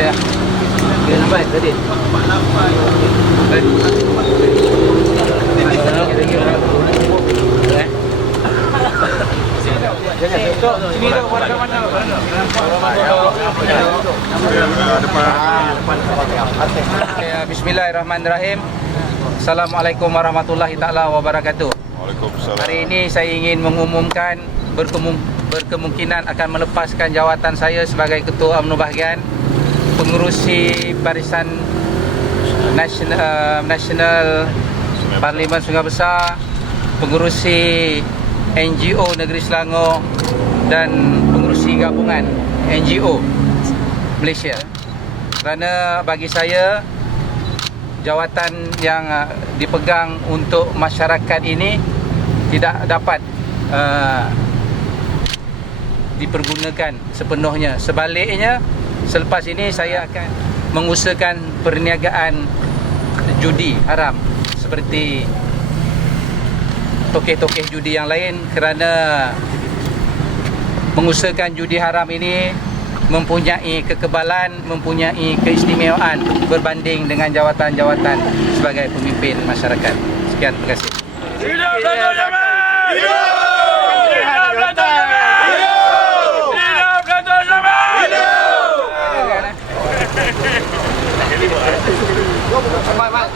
saya lah Bila sampai, tadi? Eh, bismillahirrahmanirrahim Assalamualaikum warahmatullahi taala wabarakatuh. Waalaikumsalam. Hari ini saya ingin mengumumkan berkemung, berkemungkinan akan melepaskan jawatan saya sebagai Ketua UMNO Bahagian pengurusi Barisan Nasional, uh, Nasional Parlimen Sungai Besar, pengurusi NGO Negeri Selangor dan pengurusi gabungan NGO Malaysia. Kerana bagi saya jawatan yang uh, dipegang untuk masyarakat ini tidak dapat uh, dipergunakan sepenuhnya. Sebaliknya, selepas ini saya akan mengusahakan perniagaan judi haram seperti tokeh-tokeh judi yang lain kerana mengusahakan judi haram ini mempunyai kekebalan, mempunyai keistimewaan berbanding dengan jawatan-jawatan sebagai pemimpin masyarakat. Sekian, terima kasih. Hidup Jamal! Hidup! Hidup Hidup! Bagus.